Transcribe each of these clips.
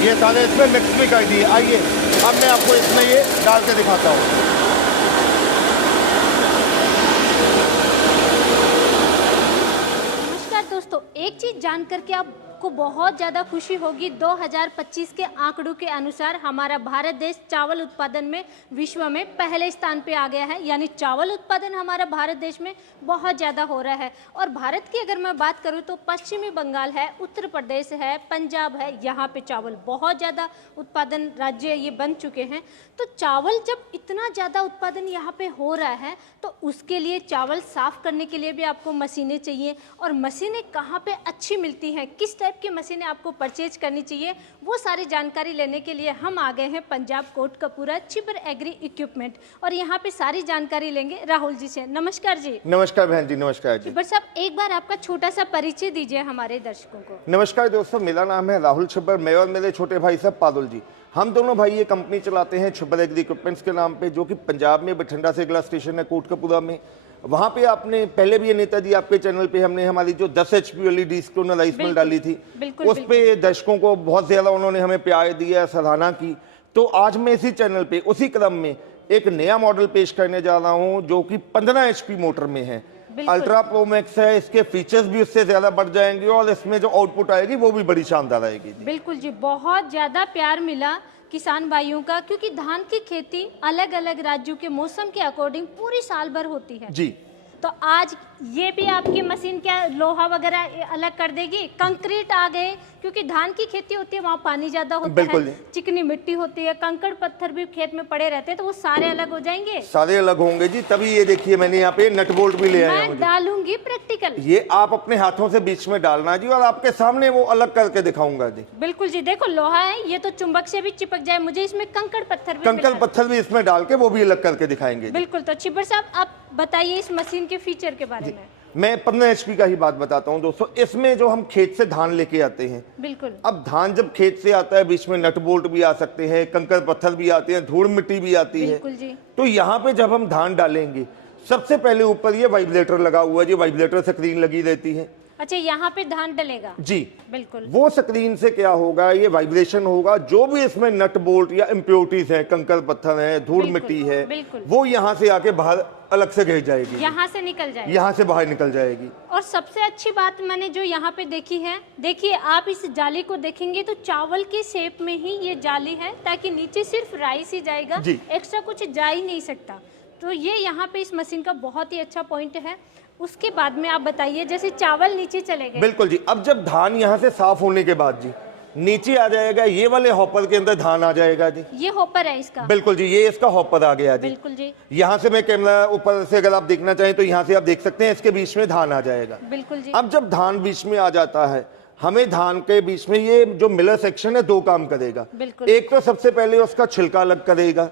ये सारे इसमें मिक्स भी कर दिए। आइए अब मैं आपको इसमें ये डाल के दिखाता हूँ। नमस्कार दोस्तों, एक चीज जान करके आपको बहुत ज़्यादा खुशी होगी। 2025 के आंकड़ों के अनुसार हमारा भारत देश चावल उत्पादन में विश्व में पहले स्थान पे आ गया है। यानी चावल उत्पादन हमारा भारत देश में बहुत ज़्यादा हो रहा है। और भारत की अगर मैं बात करूँ तो पश्चिमी बंगाल है, उत्तर प्रदेश है, पंजाब है, यहाँ पे चावल बहुत ज़्यादा उत्पादन राज्य ये बन चुके हैं। तो चावल जब इतना ज़्यादा उत्पादन यहाँ पे हो रहा है तो उसके लिए चावल साफ करने के लिए भी आपको मशीनें चाहिए। और मशीनें कहाँ पे अच्छी मिलती हैं, किस टाइप की मशीनें आपको परचेज करनी चाहिए, वो सारी जानकारी लेने के लिए हम आ गए हैं पंजाब कोटकपूरा छिबर एग्री इक्विपमेंट। और यहाँ पे सारी जानकारी लेंगे राहुल जी से। नमस्कार जी। नमस्कार बहन जी, नमस्कार जी। छिबर साहब, एक बार आपका छोटा सा परिचय दीजिए हमारे दर्शकों को। नमस्कार दोस्तों, मेरा नाम है राहुल छिब्बर। मैं और मेरे छोटे भाई साहब पारुल जी, हम दोनों भाई ये कंपनी चलाते हैं छिब्बर एग्री इक्विपमेंट्स के नाम पे, जो कि पंजाब में बठिंडा से अगला स्टेशन है कोटकपूरा में। वहाँ पे आपने पहले भी नेताजी आपके चैनल पे हमने हमारी जो 10 HP वाली डिस्टोनर राइस मिल डाली थी, उस पे दर्शकों को बहुत ज्यादा उन्होंने हमें प्यार दिया, सराहना की। तो आज मैं इसी चैनल पे उसी क्रम में एक नया मॉडल पेश करने जा रहा हूँ जो कि 15 HP मोटर में है। अल्ट्रा प्रो मैक्स है, इसके फीचर्स भी उससे ज्यादा बढ़ जाएंगे और इसमें जो आउटपुट आएगी वो भी बड़ी शानदार आएगी। बिल्कुल जी, बहुत ज्यादा प्यार मिला किसान भाइयों का, क्योंकि धान की खेती अलग अलग राज्यों के मौसम के अकॉर्डिंग पूरी साल भर होती है जी। तो आज ये भी आपकी मशीन क्या लोहा वगैरह अलग कर देगी। कंक्रीट आ गए, क्योंकि धान की खेती होती है वहाँ पानी ज्यादा होता है, चिकनी मिट्टी होती है, कंकड़ पत्थर भी खेत में पड़े रहते हैं, तो वो सारे अलग हो जाएंगे। सारे अलग होंगे जी। तभी ये देखिए मैंने यहाँ पे नट बोल्ट भी ले आया हूँ। मैं डालूंगी प्रैक्टिकल, ये आप अपने हाथों से बीच में डालना जी और आपके सामने वो अलग करके दिखाऊंगा जी। बिल्कुल जी, देखो लोहा है, ये तो चुंबक से भी चिपक जाए, मुझे इसमें कंकड़ पत्थर भी इसमें डाल के वो भी अलग करके दिखाएंगे। बिल्कुल। तो छिब्बर साहब आप बताइए इस मशीन के फीचर के बारे में। मैं 15 HP का ही बात बताता हूँ दोस्तों। इसमें जो हम खेत से धान लेके आते हैं, बिल्कुल, अब धान जब खेत से आता है बीच में नट बोल्ट भी आ सकते हैं, कंकड़ पत्थर भी आते हैं, धूल मिट्टी भी आती है। बिल्कुल जी। तो यहाँ पे जब हम धान डालेंगे, सबसे पहले ऊपर ये वाइब्रेटर लगा हुआ है जी, वाइब्रेटर स्क्रीन लगी रहती है। अच्छा, यहाँ पे धान डलेगा जी, बिल्कुल। वो स्क्रीन से क्या होगा, ये वाइब्रेशन होगा, जो भी इसमें नट बोल्ट या इम्प्योरिटीज है, कंकड़ पत्थर है, धूल मिट्टी है, वो यहाँ से आके बाहर अलग से गिर जाएगी, यहाँ से निकल जाएगी, यहाँ से बाहर निकल जाएगी। और सबसे अच्छी बात मैंने जो यहाँ पे देखी है, देखिए आप इस जाली को देखेंगे तो चावल के शेप में ही ये जाली है, ताकि नीचे सिर्फ राइस ही जाएगा, एक्स्ट्रा कुछ जा ही नहीं सकता। तो ये यहाँ पे इस मशीन का बहुत ही अच्छा पॉइंट है। उसके बाद में आप बताइए, जैसे चावल नीचे चले गए। बिल्कुल जी। अब जब धान यहाँ से साफ होने के बाद जी नीचे आ जाएगा, ये वाले हॉपर के अंदर धान आ जाएगा जी। ये हॉपर है इसका? बिल्कुल जी, ये इसका हॉपर आ गया जी। बिल्कुल जी। यहाँ से मैं कैमरा ऊपर से अगर आप देखना चाहें तो यहाँ से आप देख सकते हैं, इसके बीच में धान आ जाएगा। बिल्कुल जी। अब जब धान बीच में आ जाता है, हमें धान के बीच में ये जो मिलर सेक्शन है 2 काम करेगा। एक तो सबसे पहले उसका छिलका अलग करेगा,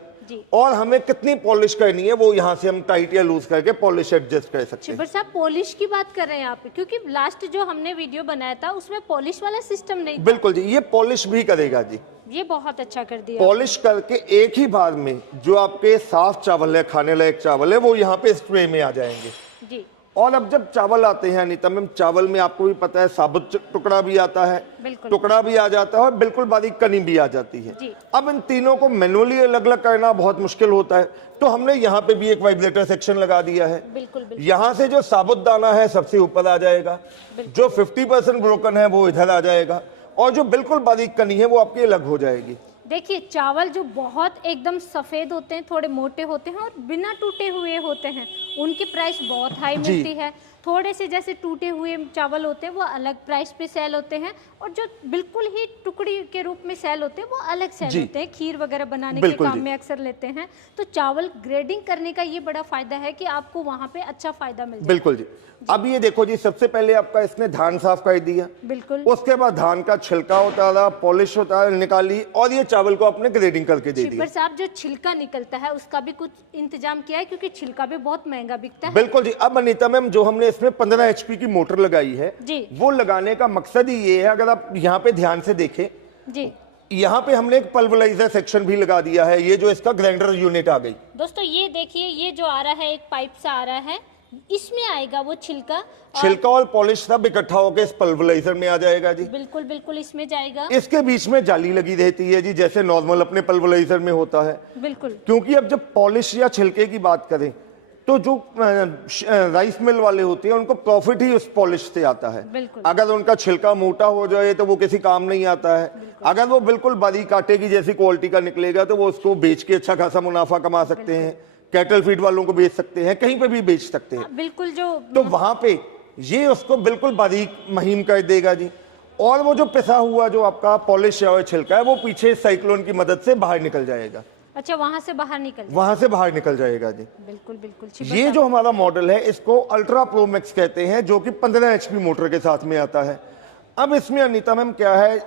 और हमें कितनी पॉलिश करनी है वो यहाँ से हम टाइट या लूज करके पॉलिश एडजस्ट कर सकते हैं। छिब्बर साहब, पॉलिश की बात कर रहे हैं आप, क्योंकि लास्ट जो हमने वीडियो बनाया था उसमें पॉलिश वाला सिस्टम नहीं था। बिल्कुल जी, ये पॉलिश भी करेगा जी। ये बहुत अच्छा कर दिया। पॉलिश करके एक ही बार में जो आपके साफ चावल है, खाने लायक चावल है, वो यहाँ पे स्प्रे में आ जाएंगे जी। और अब जब चावल आते हैं अनीता मैम, चावल में आपको भी पता है साबुत टुकड़ा भी आता है, टुकड़ा भी आ जाता है और बिल्कुल बारीक कनी भी आ जाती है। अब इन तीनों को मैनुअली अलग अलग करना बहुत मुश्किल होता है, तो हमने यहाँ पे भी एक वाइब्रेटर सेक्शन लगा दिया है। यहाँ से जो साबुत दाना है सबसे ऊपर आ जाएगा, जो 50% ब्रोकन है वो इधर आ जाएगा, और जो बिल्कुल बारीक कनी है वो आपकी अलग हो जाएगी। देखिए चावल जो बहुत एकदम सफेद होते हैं, थोड़े मोटे होते हैं और बिना टूटे हुए होते हैं, उनकी प्राइस बहुत हाई मिलती है। थोड़े से जैसे टूटे हुए चावल होते हैं वो अलग प्राइस पे सेल होते हैं, और जो बिल्कुल ही टुकड़ी के रूप में सेल होते हैं वो अलग सेल होते हैं। खीर वगैरह बनाने के काम में अक्सर लेते हैं। तो चावल ग्रेडिंग करने का ये बड़ा फायदा है कि आपको वहाँ पे अच्छा फायदा मिल जाए। बिल्कुल जी। अब ये देखो जी, सबसे पहले आपका इसने धान साफ कर दिया, बिल्कुल, उसके बाद धान का छिलका उतारा, पॉलिश उतारा, निकाली, और ये चावल को आपने ग्रेडिंग करके दे दिया। छिब्बर साहब, जो छिलका निकलता है उसका भी कुछ इंतजाम किया है, क्योंकि छिलका भी बहुत महंगा बिकता है। बिल्कुल जी। अब अनीता मैम, जो हमने इसमें 15 HP की मोटर लगाई है जी, वो लगाने का मकसद ही ये है, अगर आप यहाँ पे ध्यान से देखें जी, यहाँ पे हमने एक पल्वराइजर सेक्शन भी लगा दिया है। ये जो इसका ग्राइंडर यूनिट आ गई दोस्तों, ये देखिए, ये जो आ रहा है एक पाइप सा आ रहा है, इसमें आएगा वो छिलका। छिलका और पॉलिश सब इकट्ठा होकर इस पल्वराइजर में आ जाएगा जी। बिल्कुल बिल्कुल इसमें जाएगा। इसके बीच में जाली लगी रहती है जी, जैसे नॉर्मल अपने पल्वराइजर में होता है। बिल्कुल। क्योंकि अब जब पॉलिश या छिलके की बात करें तो जो राइस मिल वाले होते हैं उनको प्रॉफिट ही उस पॉलिश से आता है। बिल्कुल। अगर उनका छिलका मोटा हो जाए तो वो किसी काम नहीं आता है। अगर वो बिल्कुल बारीक आटे की जैसी क्वालिटी का निकलेगा तो वो उसको बेच के अच्छा खासा मुनाफा कमा सकते हैं, कैटल फीड वालों को बेच सकते हैं, कहीं पे भी बेच सकते हैं। बिल्कुल। जो तो वहां पे ये उसको बिल्कुल बारीक महीन कर देगा जी। और वो जो पिसा हुआ जो आपका पॉलिश या छिलका है वो पीछे साइक्लोन की मदद से बाहर निकल जाएगा। अच्छा, वहां से बाहर निकल जाएगा जी। बिल्कुल बिल्कुल। ये जो हमारा मॉडल है इसको अल्ट्रा प्रो मैक्स कहते हैं, जो कि 15 HP मोटर के साथ में आता है। अब इसमें अनीता मैम क्या है,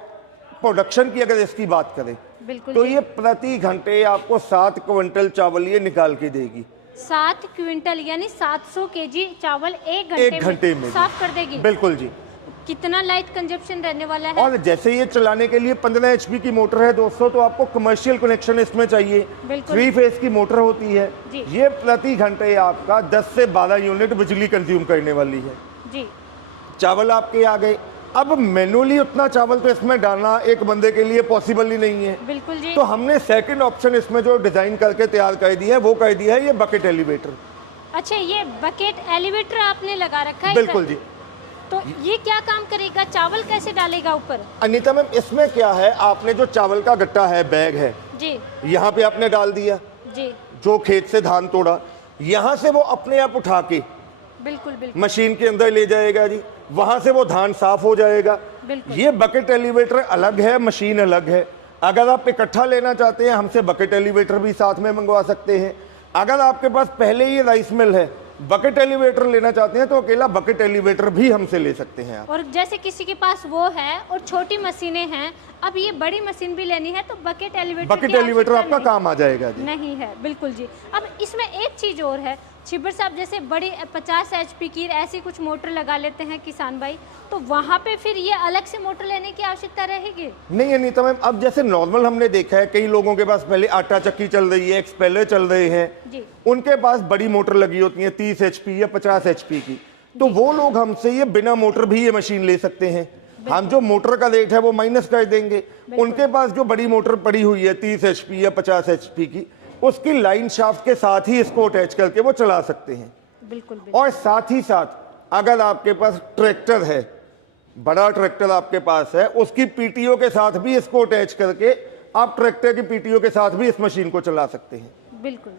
प्रोडक्शन की अगर इसकी बात करें बिल्कुल तो जी। ये प्रति घंटे आपको 7 क्विंटल चावल ये निकाल के देगी। 7 क्विंटल यानी 700 केजी चावल एक घंटे में साफ कर देगी। बिल्कुल जी। कितना लाइट कंजप्शन रहने वाला है? और जैसे ये चलाने के लिए 15 HP की मोटर है दोस्तों, तो आपको कमर्शियल कनेक्शन इसमें चाहिए। 3 फेज की मोटर होती है जी। ये प्रति घंटे आपका 10 से 12 यूनिट बिजली कंज्यूम करने वाली है जी। चावल आपके आ गए। अब मैनुअली उतना चावल तो इसमें डालना एक बंदे के लिए पॉसिबल ही नहीं है। बिल्कुल जी। तो हमने सेकंड ऑप्शन इसमें जो डिजाइन करके तैयार कर दिया है वो कर दिया है ये बकेट एलिवेटर। अच्छा, ये बकेट एलिवेटर आपने लगा रखा है? बिल्कुल जी। तो ये क्या काम करेगा, चावल कैसे डालेगा ऊपर? अनीता मैम इसमें क्या है, आपने जो चावल का गट्टा है, बैग है जी, यहाँ पे आपने डाल दिया जी। जो खेत से धान तोड़ा, यहाँ से वो अपने आप उठा के बिल्कुल बिल्कुल मशीन के अंदर ले जाएगा जी। वहां से वो धान साफ हो जाएगा। बिल्कुल। ये बकेट एलिवेटर अलग है, मशीन अलग है। अगर आप इकट्ठा लेना चाहते हैं हमसे बकेट एलिवेटर भी साथ में मंगवा सकते हैं। अगर आपके पास पहले ही राइस मिल है, बकेट एलिवेटर लेना चाहते हैं तो अकेला बकेट एलिवेटर भी हमसे ले सकते हैं आप। और जैसे किसी के पास वो है और छोटी मशीनें हैं, अब ये बड़ी मशीन भी लेनी है तो बकेट एलिवेटर आपका काम आ जाएगा जी। नहीं है। बिल्कुल जी। अब इसमें एक चीज और है छिब्बर साहब, जैसे बड़ी 50 HP की ऐसी कुछ मोटर लगा लेते हैं किसान भाई, तो वहाँ पे फिर ये अलग से मोटर लेने की आवश्यकता रहेगी? नहीं अनीता मैम, अब जैसे नॉर्मल हमने देखा है कई लोगों के पास पहले आटा चक्की चल रही है, एक्सपेलर चल रहे हैं जी। उनके पास बड़ी मोटर लगी होती है 30 HP या 50 HP की, तो वो लोग हमसे ये बिना मोटर भी ये मशीन ले सकते हैं। हम जो मोटर का रेट है वो माइनस कर देंगे। उनके पास जो बड़ी मोटर पड़ी हुई है 30 HP या 50 HP की, उसकी लाइन शाफ्ट के साथ ही इसको अटैच करके वो चला सकते हैं। बिल्कुल। और साथ ही साथ अगर आपके पास ट्रैक्टर है, बड़ा ट्रैक्टर आपके पास है, उसकी पीटीओ के साथ भी इसको अटैच करके आप ट्रैक्टर की पीटीओ के साथ भी इस मशीन को चला सकते हैं। बिल्कुल।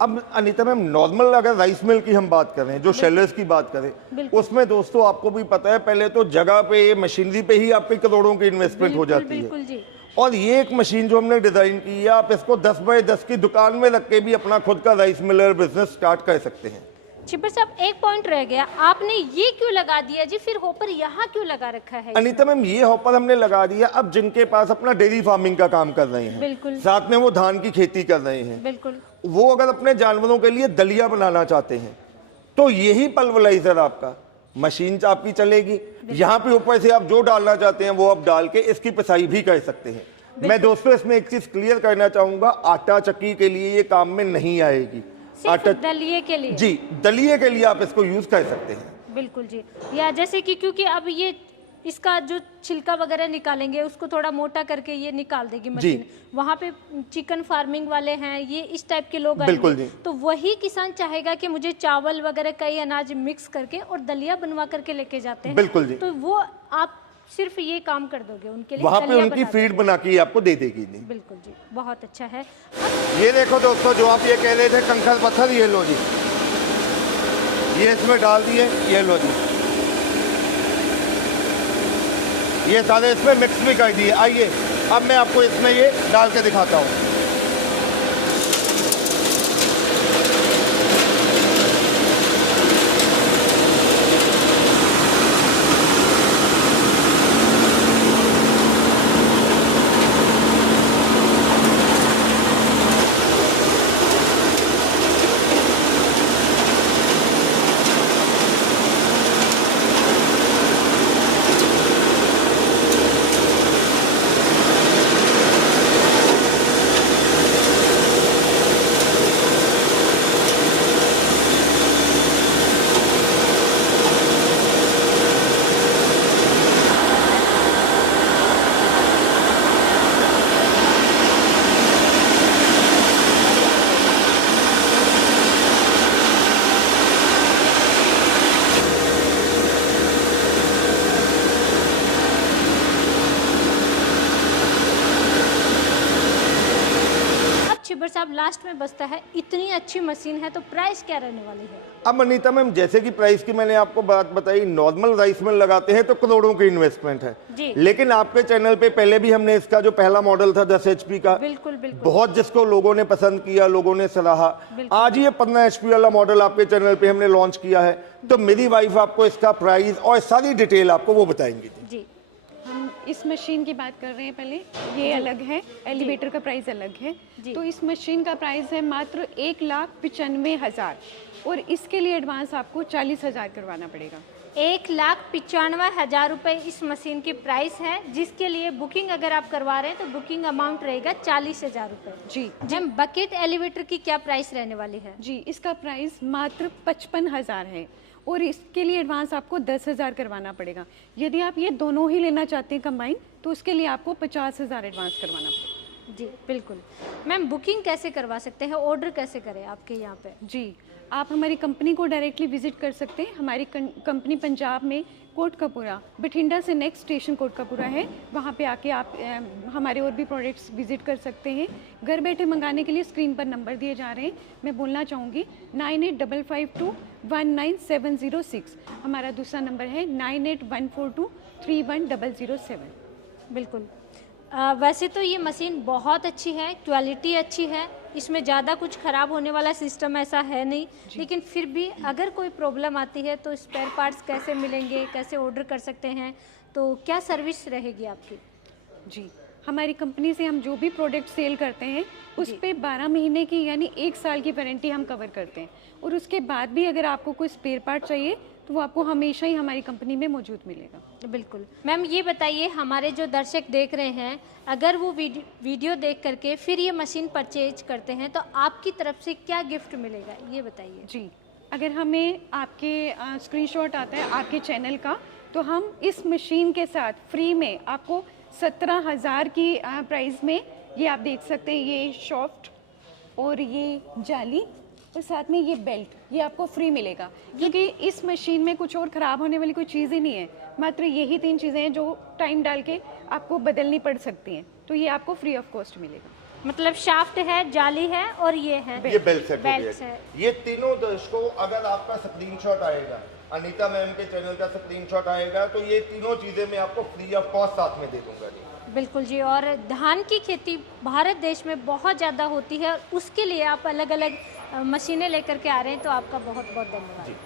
अब अनीता मैम नॉर्मल अगर राइस मिल की हम बात करें, जो शेलर्स की बात करें, उसमें दोस्तों आपको भी पता है पहले तो जगह पे मशीनरी पे ही आपकी करोड़ों की इन्वेस्टमेंट हो जाती है। बिल्कुल जी। और ये एक मशीन जो हमने डिजाइन की है, आप इसको 10 बाय 10 की दुकान में रख के भी अपना खुद का राइस मिलर बिजनेस स्टार्ट कर सकते हैं। छिब्बर साहब, एक पॉइंट रह गया, आपने ये क्यों लगा दिया जी, फिर हॉपर यहाँ क्यों लगा रखा है? अनीता मैम ये हॉपर हमने लगा दिया अब जिनके पास अपना डेयरी फार्मिंग का काम कर रहे हैं, बिल्कुल, साथ में वो धान की खेती कर रहे हैं, बिल्कुल, वो अगर अपने जानवरों के लिए दलिया बनाना चाहते हैं तो यही पल्वराइजर आपका मशीन आपकी चलेगी। यहाँ पे ऊपर से आप जो डालना चाहते हैं वो आप डाल के इसकी पिसाई भी कर सकते हैं। मैं दोस्तों इसमें एक चीज क्लियर करना चाहूंगा, आटा चक्की के लिए ये काम में नहीं आएगी, आटा दलिये के लिए। जी, दलिये के लिए आप इसको यूज कर सकते हैं। बिल्कुल जी। या जैसे कि क्योंकि अब ये इसका जो छिलका वगैरह निकालेंगे उसको थोड़ा मोटा करके ये निकाल देगी मशीन। वहाँ पे चिकन फार्मिंग वाले हैं, ये इस टाइप के लोग आएंगे, तो वही किसान चाहेगा कि मुझे चावल वगैरह कई अनाज मिक्स करके और दलिया बनवा करके लेके जाते हैं। बिल्कुल जी। तो वो आप सिर्फ ये काम कर दोगे उनके लिए, वहाँ पे उनकी फीड बना के आपको दे देगी। नहीं बिल्कुल जी, बहुत अच्छा है। ये देखो दोस्तों, जो आप ये कह रहे थे कंकड़ पत्थर, ये लो जी, ये इसमें डाल दिए, ये लो जी, ये सारे इसमें मिक्स भी कर दिए। आइए अब मैं आपको इसमें ये डाल के दिखाता हूँ। साहब लास्ट में बचता है, इतनी अच्छी मशीन है तो प्राइस क्या रहने वाली है? अब अनीता मैम, जैसे कि प्राइस की मैंने आपको बात बताई, नॉर्मल राइस मिल लगाते हैं तो करोड़ों की इन्वेस्टमेंट है जी। लेकिन आपके चैनल पे पहले भी हमने इसका जो पहला मॉडल था 10 HP का, बिल्कुल बिल्कुल बहुत जिसको लोगों ने पसंद किया, लोगों ने सराहा। आज ये 15 HP वाला मॉडल आपके चैनल पे हमने लॉन्च किया है, तो मेरी वाइफ आपको इसका प्राइस और सारी डिटेल आपको वो बताएंगी। जी। हम इस मशीन की बात कर रहे हैं। पहले ये अलग है, एलिवेटर का प्राइस अलग है। तो इस मशीन का प्राइस है मात्र 1,95,000 और इसके लिए एडवांस आपको 40,000 करवाना पड़ेगा। 1,95,000 रुपये इस मशीन की प्राइस है, जिसके लिए बुकिंग अगर आप करवा रहे हैं तो बुकिंग अमाउंट रहेगा 40,000 रुपये। जी मैम, बकेट एलिवेटर की क्या प्राइस रहने वाली है? जी, इसका प्राइस मात्र 55,000 है और इसके लिए एडवांस आपको 10,000 करवाना पड़ेगा। यदि आप ये दोनों ही लेना चाहते हैं कंबाइन, तो उसके लिए आपको 50,000 एडवांस करवाना पड़ेगा। जी बिल्कुल। मैम, बुकिंग कैसे करवा सकते हैं, ऑर्डर कैसे करें आपके यहाँ पे? जी, आप हमारी कंपनी को डायरेक्टली विजिट कर सकते हैं। हमारी कंपनी पंजाब में कोटकपुरा, बठिंडा से नेक्स्ट स्टेशन कोटकपुरा है, वहाँ पे आके आप हमारे और भी प्रोडक्ट्स विजिट कर सकते हैं। घर बैठे मंगाने के लिए स्क्रीन पर नंबर दिए जा रहे हैं, मैं बोलना चाहूँगी 9855219706। हमारा दूसरा नंबर है 9814231007। बिल्कुल। वैसे तो ये मशीन बहुत अच्छी है, क्वालिटी अच्छी है, इसमें ज़्यादा कुछ ख़राब होने वाला सिस्टम ऐसा है नहीं, लेकिन फिर भी अगर कोई प्रॉब्लम आती है तो स्पेयर पार्ट्स कैसे मिलेंगे, कैसे ऑर्डर कर सकते हैं, तो क्या सर्विस रहेगी आपकी? जी, हमारी कंपनी से हम जो भी प्रोडक्ट सेल करते हैं उस पे 12 महीने की यानी 1 साल की वारंटी हम कवर करते हैं और उसके बाद भी अगर आपको कोई स्पेयर पार्ट चाहिए तो वो आपको हमेशा ही हमारी कंपनी में मौजूद मिलेगा। बिल्कुल। मैम, ये बताइए, हमारे जो दर्शक देख रहे हैं, अगर वो वीडियो देख करके फिर ये मशीन परचेज करते हैं तो आपकी तरफ से क्या गिफ्ट मिलेगा, ये बताइए। जी, अगर हमें आपके स्क्रीनशॉट आता है आपके चैनल का, तो हम इस मशीन के साथ फ्री में आपको 17,000 की प्राइस में, ये आप देख सकते हैं, ये सॉफ्ट और ये जाली और साथ में ये बेल्ट, ये आपको फ्री मिलेगा। क्योंकि इस मशीन में कुछ और ख़राब होने वाली कोई चीज़ ही नहीं है, मात्र यही 3 चीज़ें हैं जो टाइम डाल के आपको बदलनी पड़ सकती हैं, तो ये आपको फ्री ऑफ कॉस्ट मिलेगा। मतलब शाफ्ट है, जाली है और ये है ये बेल्ट सेट है। ये तीनों दर्शकों, अगर आपका स्क्रीनशॉट आएगा, अनीता मैम के चैनल का स्क्रीनशॉट आएगा, तो ये तीनों चीज़ें मैं आपको फ्री ऑफ कॉस्ट साथ में दे दूंगा जी। बिल्कुल जी। और धान की खेती भारत देश में बहुत ज़्यादा होती है और उसके लिए आप अलग अलग मशीनें लेकर के आ रहे हैं, तो आपका बहुत बहुत धन्यवाद।